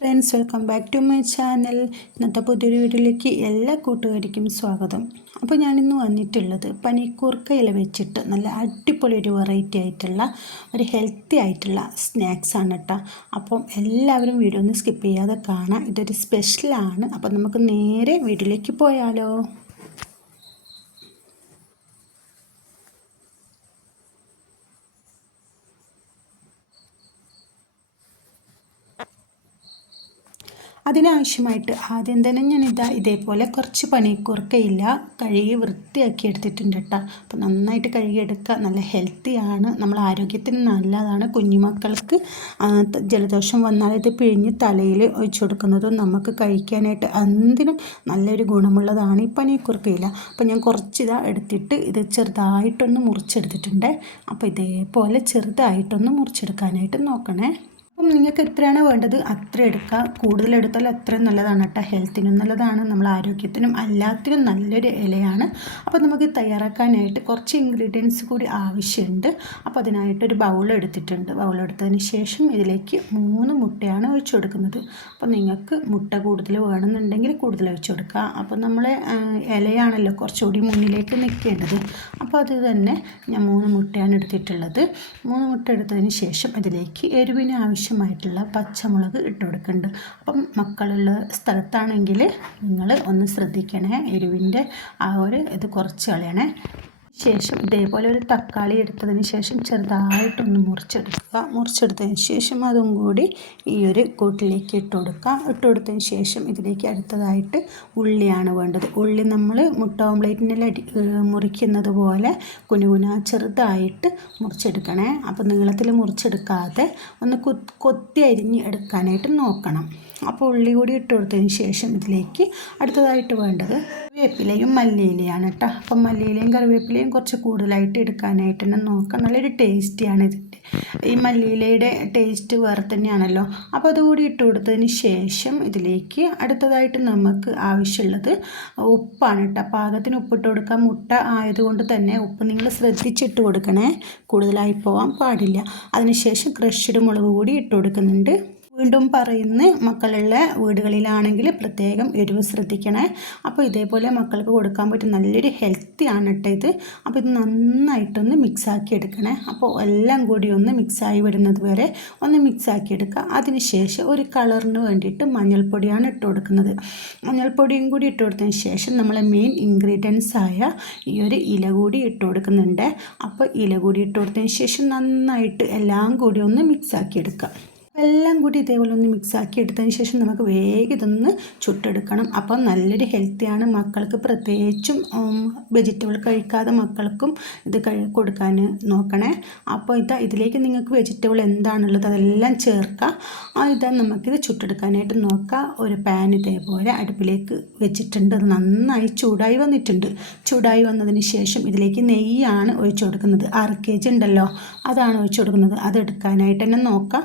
Friends welcome back to my channel ഇന്നത്തെ പുതിയൊരു വീഡിയോയിലേക്ക് എല്ലാ കൂട്ടുകാർക്കും സ്വാഗതം. അപ്പോൾ ഞാനിന്ന് വന്നിട്ടുള്ളത് പനിക്കൂർക്ക ഇല വെച്ചിട്ട് നല്ല അടിപൊളി ഒരു വെറൈറ്റി ആയിട്ടുള്ള ഒരു ഹെൽത്തി ആയിട്ടുള്ള സ്നാക്സ് ആണ് കേട്ടോ അപ്പം എല്ലാവരും വീഡിയോ ഒന്ന് സ്കിപ്പ് ചെയ്യാതെ കാണാം. ഇതൊരു സ്പെഷ്യലാണ് അപ്പം നമുക്ക് നേരെ വീഡിയോയിലേക്ക് പോയാലോ. അതിനാവശ്യമായിട്ട് ആദ്യം തന്നെ ഞാൻ ഇതാ ഇതേപോലെ കുറച്ച് പനിക്കൂർക്കയില്ല കഴുകി വൃത്തിയാക്കി എടുത്തിട്ടുണ്ട് കേട്ടോ. അപ്പോൾ നന്നായിട്ട് കഴുകിയെടുക്കുക. നല്ല ഹെൽത്തിയാണ് നമ്മൾ ആരോഗ്യത്തിന് നല്ലതാണ് കുഞ്ഞുമക്കൾക്ക്. ജലദോഷം വന്നാൽ ഇത് പിഴിഞ്ഞ് തലയിൽ ഒഴിച്ചു കൊടുക്കുന്നതും നമുക്ക് കഴിക്കാനായിട്ട് എന്തിനും നല്ലൊരു ഗുണമുള്ളതാണ് ഈ പനിക്കൂർക്കയില അപ്പോൾ ഞാൻ കുറച്ച് ഇതാ എടുത്തിട്ട് ഇത് ചെറുതായിട്ടൊന്ന് മുറിച്ചെടുത്തിട്ടുണ്ട്. അപ്പോൾ ഇതേപോലെ ചെറുതായിട്ടൊന്ന് മുറിച്ചെടുക്കാനായിട്ട് നോക്കണേ. അപ്പം നിങ്ങൾക്ക് എത്രയാണ് വേണ്ടത് അത്ര എടുക്കുക. കൂടുതൽ എടുത്താൽ അത്രയും നല്ലതാണ് കേട്ടോ. ഹെൽത്തിനും നല്ലതാണ്. നമ്മൾ ആരോഗ്യത്തിനും എല്ലാത്തിനും നല്ലൊരു ഇലയാണ്. അപ്പോൾ നമുക്ക് തയ്യാറാക്കാനായിട്ട് കുറച്ച് ഇൻഗ്രീഡിയൻസ് കൂടി ആവശ്യമുണ്ട്. അപ്പോൾ അതിനായിട്ടൊരു ബൗൾ എടുത്തിട്ടുണ്ട്. ബൗൾ എടുത്തതിന് ശേഷം ഇതിലേക്ക് മൂന്ന് മുട്ടയാണ് ഒഴിച്ചു കൊടുക്കുന്നത്. അപ്പോൾ നിങ്ങൾക്ക് മുട്ട കൂടുതൽ വേണമെന്നുണ്ടെങ്കിൽ കൂടുതൽ ഒഴിച്ചു കൊടുക്കുക. അപ്പോൾ നമ്മൾ ഇലയാണല്ലോ കുറച്ചുകൂടി മുന്നിലേക്ക് നിൽക്കേണ്ടത്. അപ്പോൾ അത് തന്നെ ഞാൻ മൂന്ന് മുട്ടയാണ് എടുത്തിട്ടുള്ളത്. മൂന്ന് മുട്ട എടുത്തതിന് ശേഷം അതിലേക്ക് എരിവിന് ആവശ്യം ആവശ്യമായിട്ടുള്ള പച്ചമുളക് ഇട്ട് കൊടുക്കുന്നുണ്ട്. അപ്പം മക്കളുള്ള സ്ഥലത്താണെങ്കിൽ നിങ്ങൾ ഒന്ന് ശ്രദ്ധിക്കണേ. എരിവിന്റെ ആ ഒരു ഇത് കുറച്ച് കളയണേ. ശേഷം ഇതേപോലെ ഒരു തക്കാളി എടുത്തതിന് ശേഷം ചെറുതായിട്ടൊന്ന് മുറിച്ചെടുക്കുക. മുറിച്ചെടുത്തതിന് ശേഷം അതും കൂടി ഈ ഒരു കൂട്ടിലേക്ക് ഇട്ട് കൊടുക്കുക. ഇട്ട് കൊടുത്തതിന് ശേഷം ഇതിലേക്ക് അടുത്തതായിട്ട് ഉള്ളിയാണ് വേണ്ടത്. ഉള്ളി നമ്മൾ മുട്ട ഓംലേറ്റിന്റെ അടി മുറിക്കുന്നത് പോലെ കുനുകുന ചെറുതായിട്ട് മുറിച്ചെടുക്കണേ. അപ്പോൾ നീളത്തിൽ മുറിച്ചെടുക്കാതെ ഒന്ന് കൊത്തി അരിഞ്ഞ് എടുക്കാനായിട്ട് നോക്കണം. അപ്പോൾ ഉള്ളി കൂടി ഇട്ട് കൊടുത്തതിന് ശേഷം ഇതിലേക്ക് അടുത്തതായിട്ട് വേണ്ടത് വേപ്പിലയും മല്ലിയിലയാണ് കേട്ടോ. അപ്പം മല്ലിയിലയും കറിവേപ്പിലയും കുറച്ച് കൂടുതലായിട്ട് എടുക്കാനായിട്ട് തന്നെ നോക്കാം. നല്ലൊരു ടേസ്റ്റിയാണ് ഇതിന്റെ. ഈ മല്ലിയിലയുടെ ടേസ്റ്റ് വേറെ തന്നെയാണല്ലോ. അപ്പോൾ അതുകൂടി ഇട്ട് കൊടുത്തതിന് ശേഷം ഇതിലേക്ക് അടുത്തതായിട്ട് നമുക്ക് ആവശ്യമുള്ളത് ഉപ്പാണ് കേട്ടോ. പാകത്തിന് ഉപ്പിട്ട് കൊടുക്കാം. മുട്ട ആയതുകൊണ്ട് തന്നെ ഉപ്പ് നിങ്ങൾ ശ്രദ്ധിച്ചിട്ട് കൊടുക്കണേ. കൂടുതലായി പോകാൻ പാടില്ല. അതിനുശേഷം ക്രഷ്ഡ് മുളക് കൂടി ഇട്ട് കൊടുക്കുന്നുണ്ട്. വീണ്ടും പറയുന്ന മക്കളുള്ള വീടുകളിലാണെങ്കിൽ പ്രത്യേകം എരിവ് ശ്രദ്ധിക്കണേ. അപ്പോൾ ഇതേപോലെ മക്കൾക്ക് കൊടുക്കാൻ പറ്റും നല്ലൊരു ഹെൽത്തി ആണ് കേട്ടോ ഇത്. അപ്പോൾ ഇത് നന്നായിട്ടൊന്ന് മിക്സാക്കി എടുക്കണേ. അപ്പോൾ എല്ലാം കൂടി ഒന്ന് മിക്സായി വരുന്നത് വരെ ഒന്ന് മിക്സാക്കി എടുക്കുക. അതിനുശേഷം ഒരു കളറിന് വേണ്ടിയിട്ട് മഞ്ഞൾപ്പൊടിയാണ് ഇട്ട് കൊടുക്കുന്നത്. മഞ്ഞൾപ്പൊടിയും കൂടി ഇട്ട് കൊടുത്തതിന് ശേഷം നമ്മളെ മെയിൻ ഇൻഗ്രീഡിയൻസ് ആയ ഈ ഒരു ഇല കൂടി ഇട്ട് കൊടുക്കുന്നുണ്ട്. അപ്പോൾ ഇല കൂടി ഇട്ട് കൊടുത്തതിന് ശേഷം നന്നായിട്ട് എല്ലാം കൂടി ഒന്ന് മിക്സാക്കി എടുക്കുക. എല്ലാം കൂടി ഇതേപോലെ ഒന്ന് മിക്സ് ആക്കി എടുത്തതിന് ശേഷം നമുക്ക് വേഗം ഇതൊന്ന് ചുട്ടെടുക്കണം. അപ്പം നല്ലൊരു ഹെൽത്തിയാണ് മക്കൾക്ക്. പ്രത്യേകിച്ചും വെജിറ്റബിൾ കഴിക്കാതെ മക്കൾക്കും ഇത് കഴി കൊടുക്കാൻ നോക്കണേ. അപ്പോൾ ഇതാ ഇതിലേക്ക് നിങ്ങൾക്ക് വെജിറ്റബിൾ എന്താണുള്ളത് അതെല്ലാം ആ ഇതാ നമുക്കിത് ചുട്ടെടുക്കാനായിട്ട് നോക്കുക ഒരു പാൻ ഇതേപോലെ അടുപ്പിലേക്ക് വെച്ചിട്ടുണ്ട്. അത് നന്നായി ചൂടായി വന്നിട്ടുണ്ട്. ചൂടായി വന്നതിന് ശേഷം ഇതിലേക്ക് നെയ്യാണ് ഒഴിച്ചു കൊടുക്കുന്നത്. അര കെ ജി ഉണ്ടല്ലോ അതാണ് ഒഴിച്ചു കൊടുക്കുന്നത്. അതെടുക്കാനായിട്ട് തന്നെ നോക്കാം.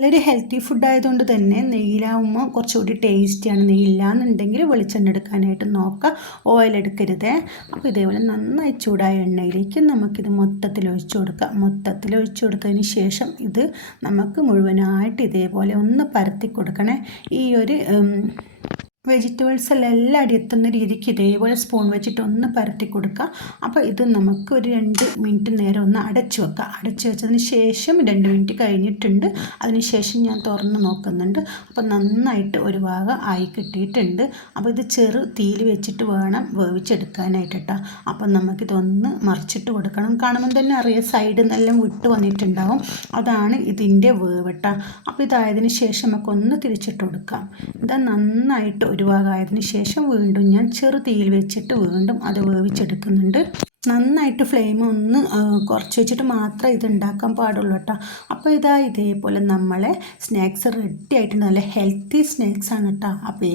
നല്ലൊരു ഹെൽത്തി ഫുഡ് ആയതുകൊണ്ട് തന്നെ നെയ്യിലാവുമ്പോൾ കുറച്ചുകൂടി ടേസ്റ്റിയാണ് നെയ്യില്ലാന്നുണ്ടെങ്കിൽ വെളിച്ചെണ്ണ എടുക്കാനായിട്ട് നോക്കുക. ഓയിൽ എടുക്കരുത്. അപ്പോൾ ഇതേപോലെ നന്നായി ചൂടായ എണ്ണയിലേക്ക് നമുക്കിത് മൊത്തത്തിൽ ഒഴിച്ചു കൊടുക്കുക. മൊത്തത്തിൽ ഒഴിച്ചു കൊടുത്തതിന് ശേഷം ഇത് നമുക്ക് മുഴുവനായിട്ട് ഇതേപോലെ ഒന്ന് പരത്തി കൊടുക്കണേ. ഈ ഒരു വെജിറ്റബിൾസ് എല്ലാം അടി എത്തുന്ന രീതിക്ക് ഇതേപോലെ സ്പൂൺ വെച്ചിട്ട് ഒന്ന് പരത്തി കൊടുക്കുക. അപ്പോൾ ഇത് നമുക്ക് ഒരു രണ്ട് മിനിറ്റ് നേരം ഒന്ന് അടച്ചു വെക്കുക. അടച്ചു വെച്ചതിന് ശേഷം രണ്ട് മിനിറ്റ് കഴിഞ്ഞിട്ടുണ്ട്. അതിന് ശേഷം ഞാൻ തുറന്ന് നോക്കുന്നുണ്ട്. അപ്പോൾ നന്നായിട്ട് ഒരു ഭാഗം ആയി കിട്ടിയിട്ടുണ്ട്. അപ്പോൾ ഇത് ചെറു തീയിൽ വെച്ചിട്ട് വേണം വേവിച്ചെടുക്കാനായിട്ട് കേട്ടോ അപ്പം നമുക്കിതൊന്ന് മറിച്ചിട്ട് കൊടുക്കണം. കാണുമ്പോൾ തന്നെ അറിയാം സൈഡിൽ നിന്നെല്ലാം വിട്ട് വന്നിട്ടുണ്ടാവും. അതാണ് ഇതിന്റെ വേവട്ട അപ്പോൾ ഇതായതിന് ശേഷം നമുക്കൊന്ന് തിരിച്ചിട്ട് കൊടുക്കാം. ഇതാ നന്നായിട്ട് ഒരു ശേഷം വീണ്ടും ഞാൻ ചെറു തീയിൽ വെച്ചിട്ട് വീണ്ടും അത് വേവിച്ചെടുക്കുന്നുണ്ട്. നന്നായിട്ട് ഫ്ലെയിം ഒന്ന് കുറച്ച് വെച്ചിട്ട് മാത്രമേ ഇത് ഉണ്ടാക്കാൻ പാടുള്ളൂ കേട്ടോ അപ്പോൾ ഇതാ ഇതേപോലെ നമ്മളെ സ്നാക്സ് റെഡി ആയിട്ടുണ്ട് നല്ല ഹെൽത്തി സ്നാക്സ് ആണ് കേട്ടോ അപ്പോൾ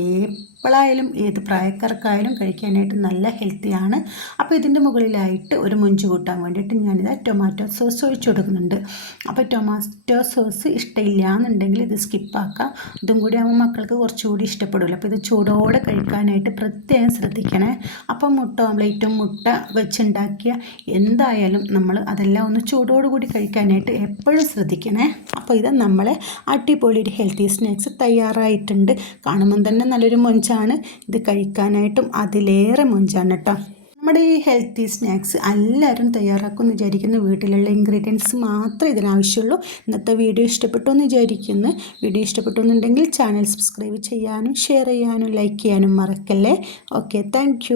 എപ്പോഴായാലും ഏത് പ്രായക്കാർക്കായാലും കഴിക്കാനായിട്ട് നല്ല ഹെൽത്തിയാണ് അപ്പോൾ ഇതിന്റെ മുകളിലായിട്ട് ഒരു മുഞ്ച് കൂട്ടാൻ വേണ്ടിയിട്ട് ഞാനിത് ടൊമാറ്റോ സോസ് ഒഴിച്ചു കൊടുക്കുന്നുണ്ട്. അപ്പോൾ ടൊമാറ്റോ സോസ് ഇഷ്ടമില്ല എന്നുണ്ടെങ്കിൽ ഇത് സ്കിപ്പാക്കാം ഇതും കൂടി ആകുമ്പോൾ മക്കൾക്ക് കുറച്ചുകൂടി ഇഷ്ടപ്പെടുമല്ലോ അപ്പോൾ ഇത് ചൂടോടെ കഴിക്കാനായിട്ട് പ്രത്യേകം ശ്രദ്ധിക്കണേ. അപ്പോൾ മുട്ട ഓംലേറ്റും മുട്ട വെച്ചിട്ടുണ്ട് ഉണ്ടാക്കിയ എന്തായാലും നമ്മൾ അതെല്ലാം ഒന്ന് ചൂടോടുകൂടി കഴിക്കാനായിട്ട് എപ്പോഴും ശ്രദ്ധിക്കണേ. അപ്പോൾ ഇത് നമ്മളെ അടിപൊളി ഒരു ഹെൽത്തി സ്നാക്സ് തയ്യാറായിട്ടുണ്ട്. കാണുമ്പം തന്നെ നല്ലൊരു മൊഞ്ചാണ്. ഇത് കഴിക്കാനായിട്ടും അതിലേറെ മൊഞ്ചാണ് കേട്ടോ. നമ്മുടെ ഈ ഹെൽത്തി സ്നാക്സ് എല്ലാവരും തയ്യാറാക്കുമെന്ന് വിചാരിക്കുന്നു. വീട്ടിലുള്ള ഇൻഗ്രീഡിയൻസ് മാത്രമേ ഇതിനാവശ്യമുള്ളൂ. ഇന്നത്തെ വീഡിയോ ഇഷ്ടപ്പെട്ടു എന്ന് വിചാരിക്കുന്നു. വീഡിയോ ഇഷ്ടപ്പെട്ടു എന്നുണ്ടെങ്കിൽ ചാനൽ സബ്സ്ക്രൈബ് ചെയ്യാനും ഷെയർ ചെയ്യാനും ലൈക്ക് ചെയ്യാനും മറക്കല്ലേ? Okay thank